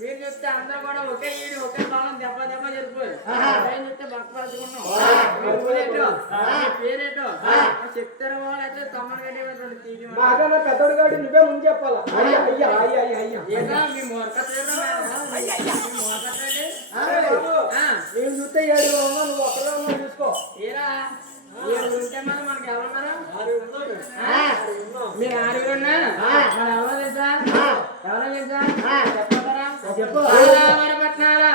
మీరు చెప్తే అందరూ కూడా ఒకే ఈడు ఒకే కాలం దెబ్బ దెబ్బ జరిపోయి చెప్తే భక్తులు పేరేటో చెప్తారు వాళ్ళు అయితే తమ్ముడు పెద్దడు గాడి నువ్వే ముందు చెప్పాలా మీ నేను చూస్తే 7 నువ్వు ఒక్కడే చూసుకో ఏరా ఉంటే మనం మనకి ఎవరున్నారా మీరు 6 ఉన్నా ఎవరో తెలుసా ఎవరో తెలుసా చెప్పగలరా చెప్పు పట్నాలా